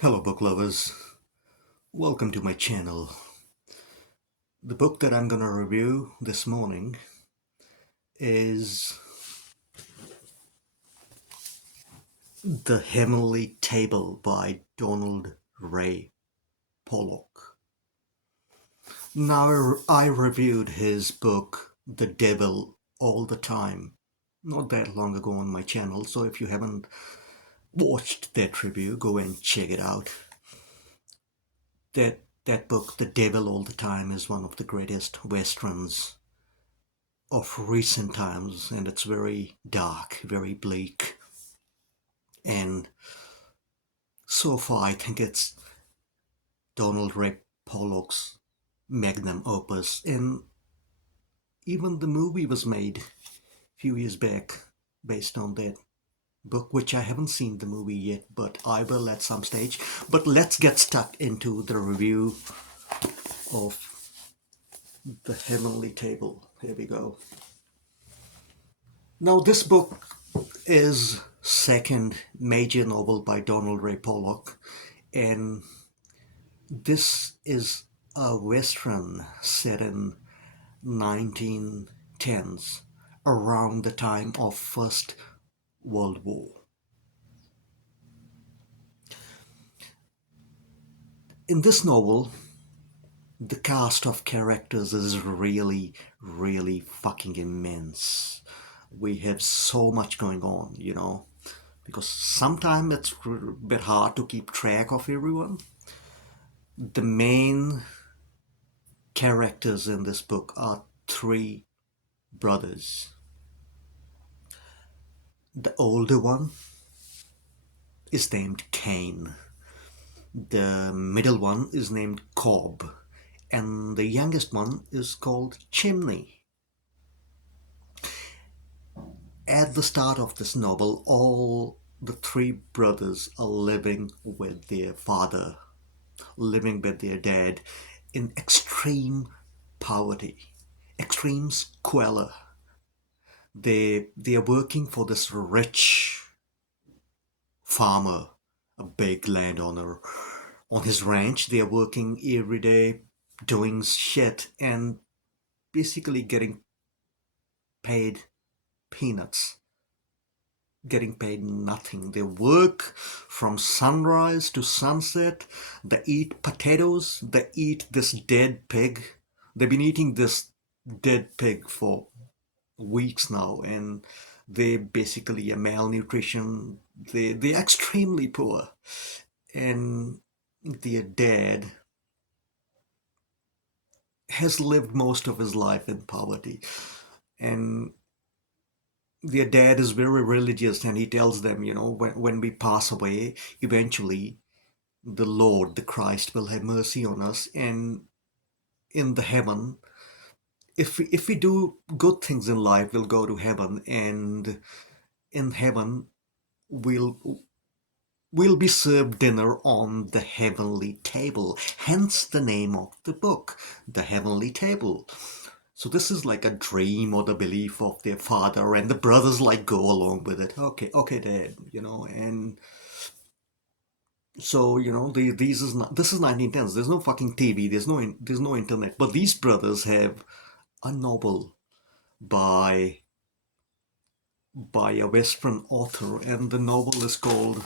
Hello book lovers, welcome to my channel. The book that I'm gonna review this morning is The Heavenly Table by Donald Ray Pollock. Now I reviewed his book The Devil All the Time not that long ago on my channel, so if you haven't watched that review, go and check it out. That book, The Devil All the Time, is one of the greatest westerns of recent times, and it's very dark, very bleak. And so far, I think it's Donald Ray Pollock's magnum opus. And even the movie was made a few years back based on that book, which I haven't seen the movie yet, but I will at some stage. But let's get stuck into the review of The Heavenly Table. Here we go. Now, this book is second major novel by Donald Ray Pollock, and this is a western set in 1910s, around the time of First World War. In this novel, the cast of characters is really fucking immense. We have so much going on, because sometimes it's a bit hard to keep track of everyone. The main characters in this book are three brothers. The older one is named Cain. The middle one is named Cobb. And the youngest one is called Chimney. At the start of this novel, all the three brothers are living with their father, living with their dad in extreme poverty, extreme squalor. They are working for this rich farmer, a big landowner. On his ranch, they are working every day, doing shit, and basically getting paid peanuts, getting paid nothing. They work from sunrise to sunset. They eat potatoes. They eat this dead pig. They've been eating this dead pig for weeks now, and they basically are malnutrition. They're extremely poor, and their dad has lived most of his life in poverty, and their dad is very religious, and he tells them, when we pass away, eventually the Lord, the Christ, will have mercy on us, and in the heaven, if we do good things in life, we'll go to heaven, and in heaven we'll we'll be served dinner on the heavenly table. Hence the name of the book, The Heavenly Table. So this is like a dream or the belief of their father, and the brothers like go along with it. Okay, okay, Dad, and so these is not this is 1910s. There's no fucking TV. There's no internet. But these brothers have a novel by a Western author, and the novel is called.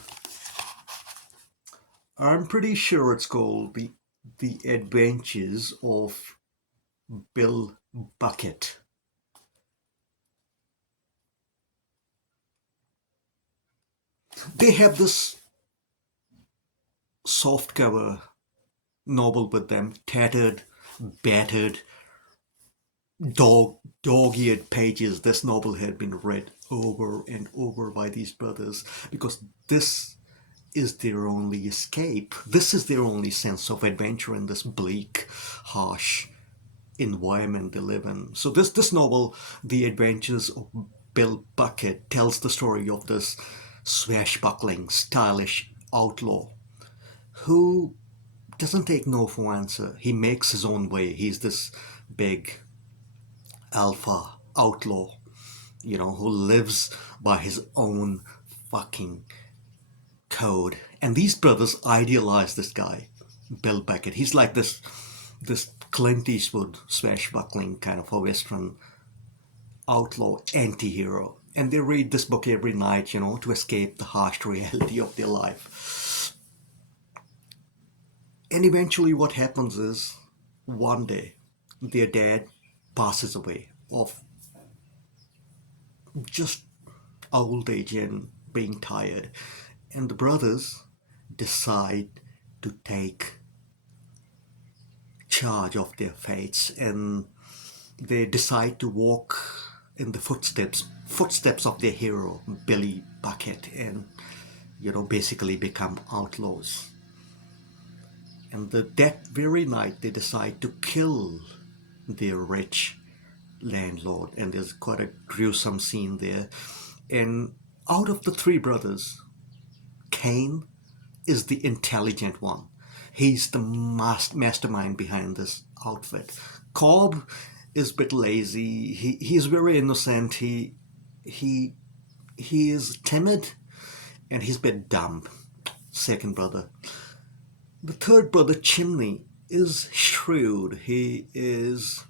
I'm pretty sure it's called the Adventures of Bill Bucket. They have this softcover novel with them, tattered, battered, dog-eared pages. This novel had been read over and over by these brothers because this is their only escape. This is their only sense of adventure in this bleak, harsh environment they live in. So this novel, The Adventures of Bill Bucket, tells the story of this swashbuckling, stylish outlaw who doesn't take no for an answer. He makes his own way. He's this big alpha outlaw, who lives by his own fucking code. And these brothers idealize this guy, Bill Beckett. He's like this Clint Eastwood swashbuckling kind of a Western outlaw anti-hero. And they read this book every night, to escape the harsh reality of their life. And eventually what happens is, one day, their dad passes away of just old age and being tired. And the brothers decide to take charge of their fates, and they decide to walk in the footsteps of their hero, Billy Bucket, and basically become outlaws. And that very night they decide to kill their rich landlord, and there's quite a gruesome scene there. And out of the three brothers, Kane is the intelligent one. He's the mastermind behind this outfit. Cobb is a bit lazy. He's very innocent. He he is timid and he's a bit dumb. Second brother. The third brother, Chimney, is shrewd. He is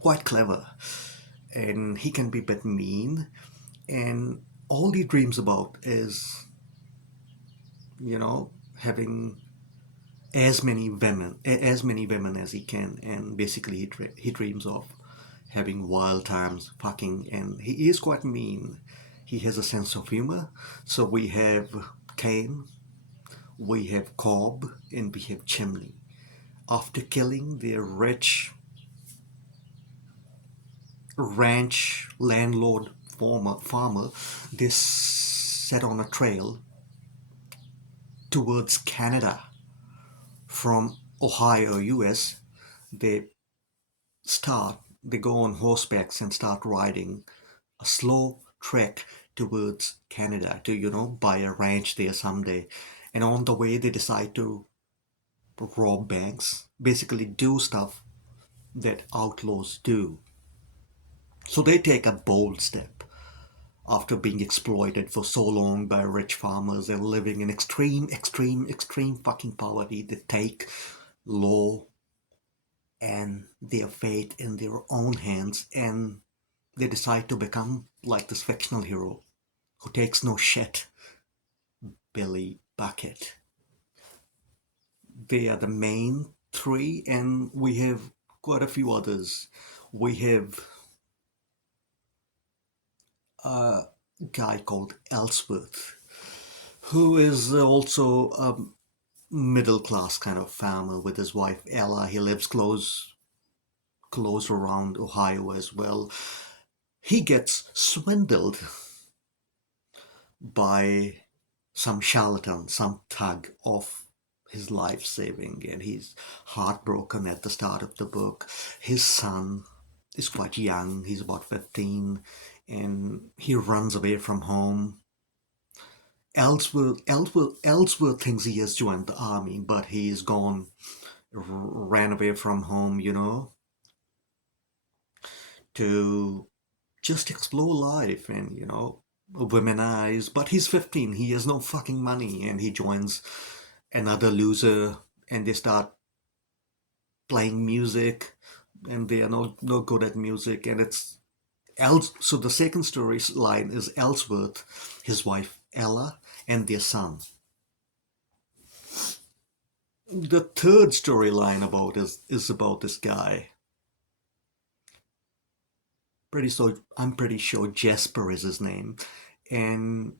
quite clever, and he can be a bit mean. And all he dreams about is, having as many women as he can, and basically he dreams of having wild times, fucking, and he is quite mean. He has a sense of humor. So we have Kane, we have Cobb, and we have Chimney. After killing their rich ranch landlord farmer, they set on a trail towards Canada. From Ohio, US, they they go on horsebacks and start riding a slow trek towards Canada to, buy a ranch there someday. And on the way, they decide to rob banks, basically do stuff that outlaws do. So they take a bold step. After being exploited for so long by rich farmers and living in extreme, extreme, extreme fucking poverty, they take law and their fate in their own hands, and they decide to become like this fictional hero who takes no shit, Billy Bucket. They are the main three, and we have quite a few others. We have a guy called Ellsworth, who is also a middle class kind of farmer with his wife Ella. He lives close around Ohio as well. He gets swindled by some charlatan, some thug of his life saving, and he's heartbroken at the start of the book. His son is quite young, he's about 15, and he runs away from home. Ellsworth thinks he has joined the army, but he's ran away from home, to just explore life and, womanize. But he's 15, he has no fucking money, and he joins another loser, and they start playing music, and they are no good at music, and so the second storyline is Ellsworth, his wife Ella, and their son. The third storyline is about this guy. I'm pretty sure Jasper is his name, and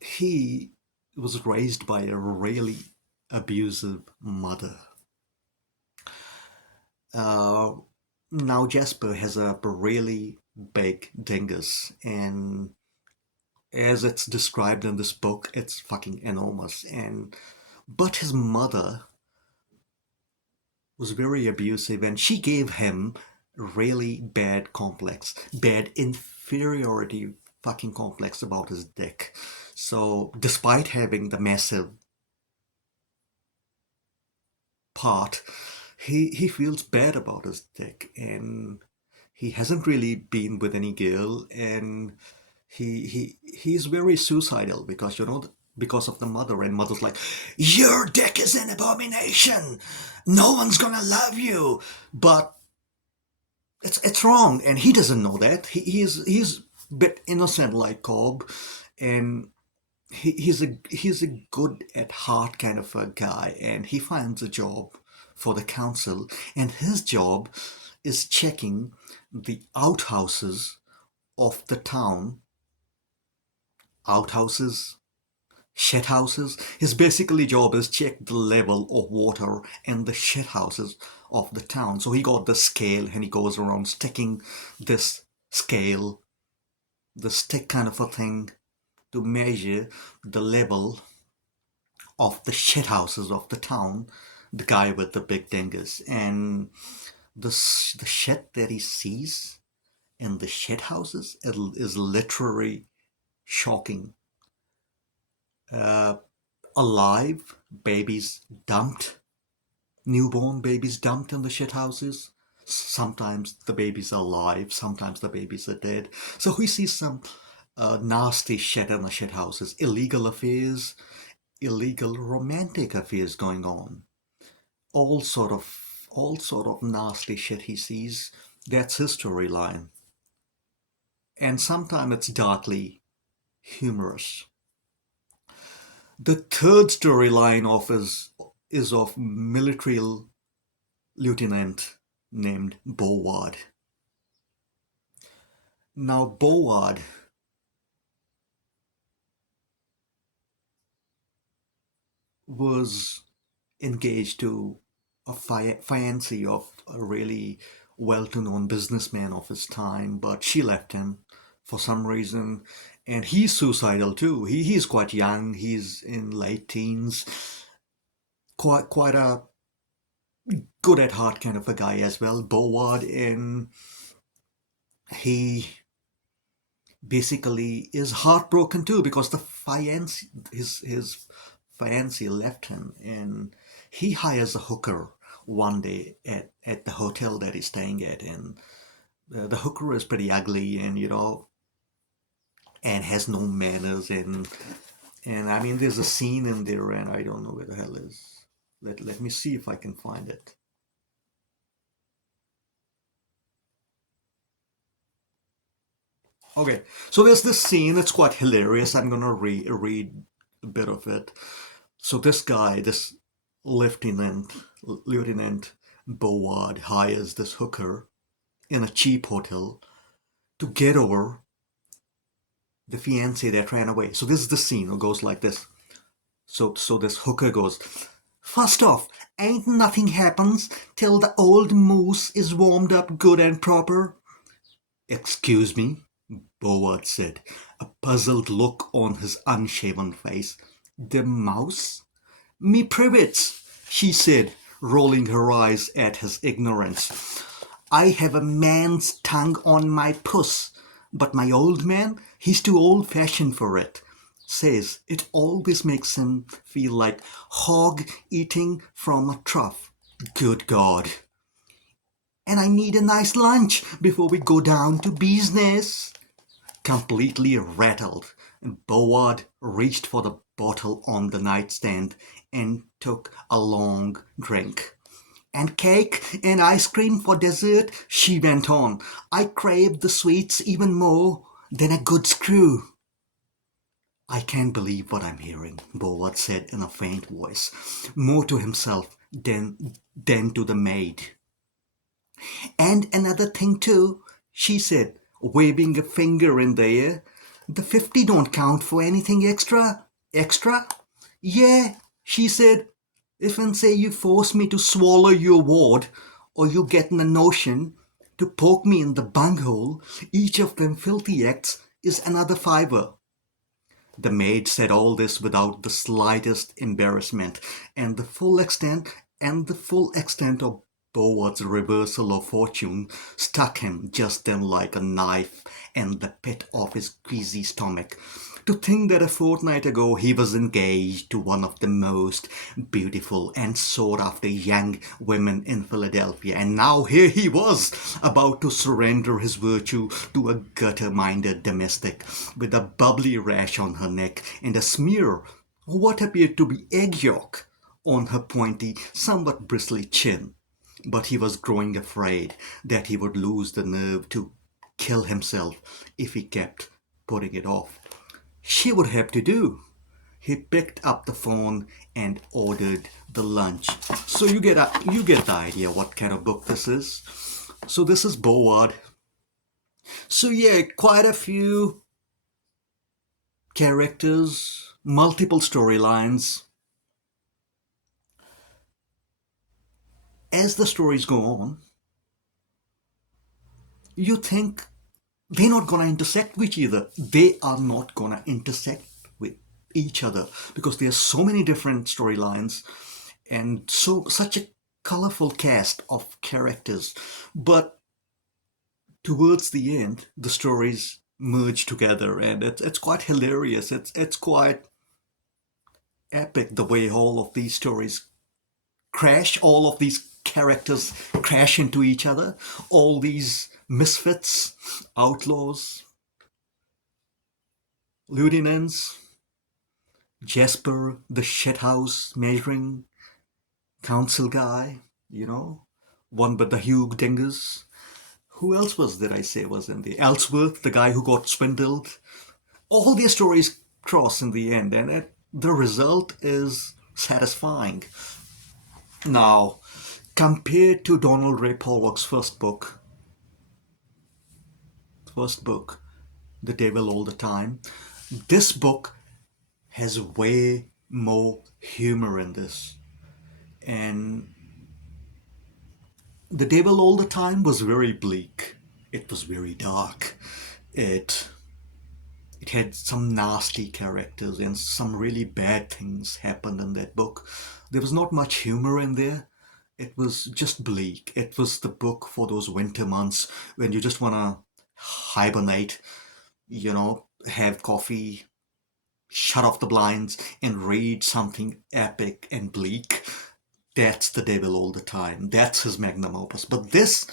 he was raised by a really abusive mother. Uh, Now Jasper has a really big dingus, and as it's described in this book, it's fucking enormous. But his mother was very abusive, and she gave him a really bad inferiority fucking complex about his dick. So despite having the massive part, he feels bad about his dick, and he hasn't really been with any girl, and He's very suicidal because because of the mother, and mother's like, your dick is an abomination, no one's gonna love you. But it's wrong, and he doesn't know that. He's a bit innocent like Cobb, and he's a good at heart kind of a guy, and he finds a job for the council, and his job is checking the outhouses of the town. Outhouses, shit houses. His basically job is check the level of water in the shit houses of the town. So he got the scale, and he goes around sticking this scale, the stick kind of a thing, to measure the level of the shit houses of the town. The guy with the big dingus, and the shit that he sees in the shit houses is literally shocking. Uh, Alive babies dumped, newborn babies dumped in the shit houses. Sometimes the babies are alive, sometimes the babies are dead. So we see some nasty shit in the shit houses, illegal affairs, illegal romantic affairs going on, all sort of nasty shit he sees. That's his storyline, and sometimes it's darkly humorous. The third storyline is of military lieutenant named Boward. Now Boward was engaged to a fiancée of a really well-to-known businessman of his time, but she left him for some reason, and he's suicidal too. He's quite young. He's in late teens. Quite a good at heart kind of a guy as well, Boward, and he basically is heartbroken too because the fiancé, his fiancée left him, and he hires a hooker one day at the hotel that he's staying at, and the hooker is pretty ugly, and and has no manners, and I mean there's a scene in there, and I don't know where the hell is. Let me see if I can find it. Okay, so there's this scene. It's quite hilarious. I'm gonna read a bit of it. So this guy, this lieutenant, Lieutenant Boward, hires this hooker in a cheap hotel to get over the fiancée that ran away. So this is the scene. It goes like this. So this hooker goes, first off, ain't nothing happens till the old moose is warmed up good and proper. Excuse me, Boward said, a puzzled look on his unshaven face. The mouse? Me privets, she said, rolling her eyes at his ignorance. I have a man's tongue on my puss, but my old man, he's too old-fashioned for it. Says it always makes him feel like hog eating from a trough. Good God. And I need a nice lunch before we go down to business. Completely rattled, Boward reached for the bottle on the nightstand and took a long drink. And cake and ice cream for dessert, she went on. I crave the sweets even more than a good screw. I can't believe what I'm hearing, Boward said in a faint voice, more to himself than to the maid. And another thing too, she said, waving a finger in the air. The 50 don't count for anything extra. Extra? Yeah, she said. If and say you force me to swallow your wad, or you get in a notion to poke me in the bunghole, each of them filthy acts is another fiver. The maid said all this without the slightest embarrassment, and the full extent of Bowards reversal of fortune struck him just then like a knife in the pit of his queasy stomach. To think that a fortnight ago he was engaged to one of the most beautiful and sought after young women in Philadelphia, and now here he was about to surrender his virtue to a gutter minded domestic with a bubbly rash on her neck and a smear of what appeared to be egg yolk on her pointy, somewhat bristly chin. But he was growing afraid that he would lose the nerve to kill himself if he kept putting it off. She would have to do. He picked up the phone and ordered the lunch. So you get the idea what kind of book this is. So this is Boward. So yeah, quite a few characters, multiple storylines. As the stories go on, you think they're not gonna intersect with each other. They are not gonna intersect with each other because there are so many different storylines and such a colorful cast of characters. But towards the end, the stories merge together, and it's quite hilarious. It's quite epic the way all of these stories crash. All of these characters crash into each other. All these misfits, outlaws, lieutenants, Jasper, the shithouse measuring council guy, you know, one but the Hugh Dingus. Who else was did I say was in the Ellsworth, the guy who got swindled? All their stories cross in the end, and the result is satisfying. Now, compared to Donald Ray Pollock's first book, The Devil All the Time, this book has way more humor in this. And The Devil All the Time was very bleak. It was very dark. It it had some nasty characters and some really bad things happened in that book. There was not much humor in there. It was just bleak. It was the book for those winter months when you just want to hibernate, have coffee, shut off the blinds, and read something epic and bleak. That's the devil all the time. That's his magnum opus. But this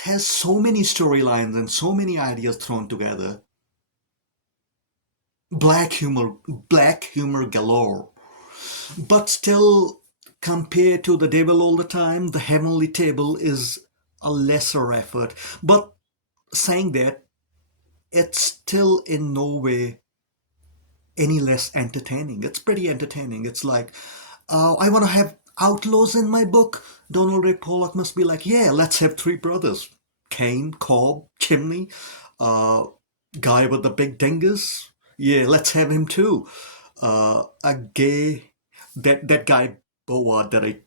has so many storylines and so many ideas thrown together. Black humor galore. But still, compared to the devil all the time, the heavenly table is a lesser effort. But saying that, it's still in no way any less entertaining. It's pretty entertaining. It's like, I want to have outlaws in my book. Donald Ray Pollock must be like, yeah, let's have three brothers: Kane, Cobb, Chimney, uh, guy with the big dingus. Yeah, let's have him too. A gay, that guy Boward that I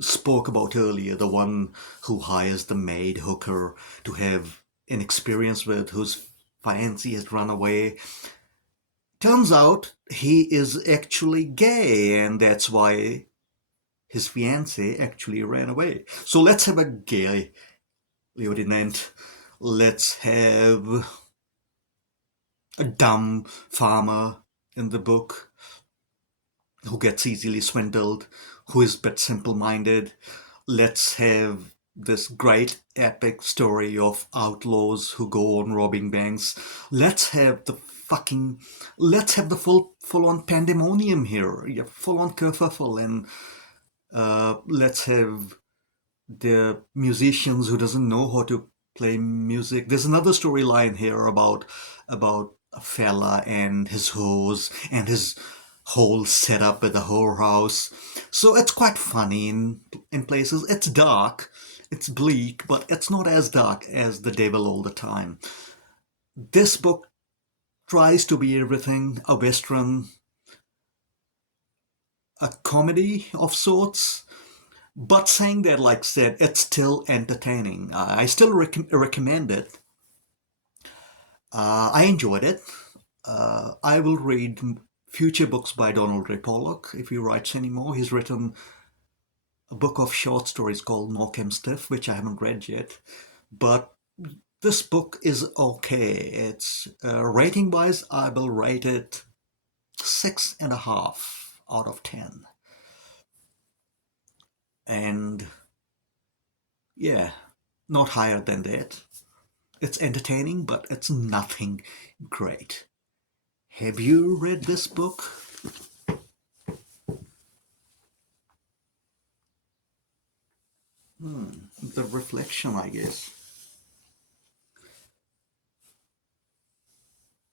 spoke about earlier, the one who hires the maid hooker to have an experience with, whose fiancé has run away. Turns out he is actually gay, and that's why his fiancée actually ran away. So let's have a gay lieutenant. Let's have a dumb farmer in the book who gets easily swindled, who is but simple minded. Let's have this great epic story of outlaws who go on robbing banks. Let's have the fucking let's have the full on pandemonium here. Yeah, full on kerfuffle, and let's have the musicians who doesn't know how to play music. There's another storyline here about a fella and his hose and his whole setup at the whorehouse. So it's quite funny in places. It's dark, it's bleak, but it's not as dark as The Devil All the Time. This book tries to be everything: a western, a comedy of sorts. But saying that, like I said, it's still entertaining. I still recommend it. I enjoyed it. I will read future books by Donald Ray Pollock if he writes any more. He's written a book of short stories called Knock 'Em Stiff, which I haven't read yet. But this book is okay. It's rating wise, I will rate it 6.5 out of 10. And yeah, not higher than that. It's entertaining, but it's nothing great. Have you read this book? The Reflection, I guess.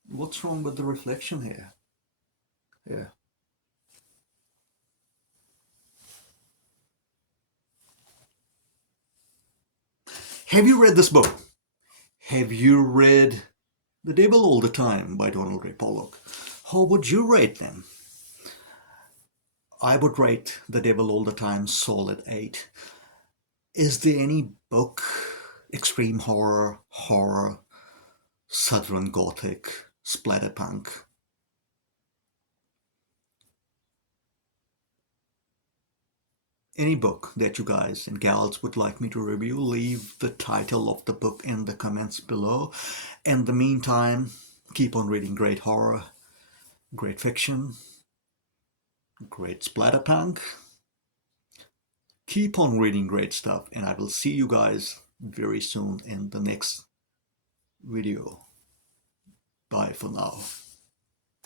What's wrong with the reflection here? Yeah. Have you read this book? Have you read The Devil All the Time by Donald Ray Pollock? How would you rate them? I would rate The Devil All the Time solid 8. Is there any book, extreme horror, Southern Gothic, splatterpunk, any book that you guys and gals would like me to review, leave the title of the book in the comments below. In the meantime, keep on reading great horror, great fiction, great splatterpunk. Keep on reading great stuff, and I will see you guys very soon in the next video. Bye for now.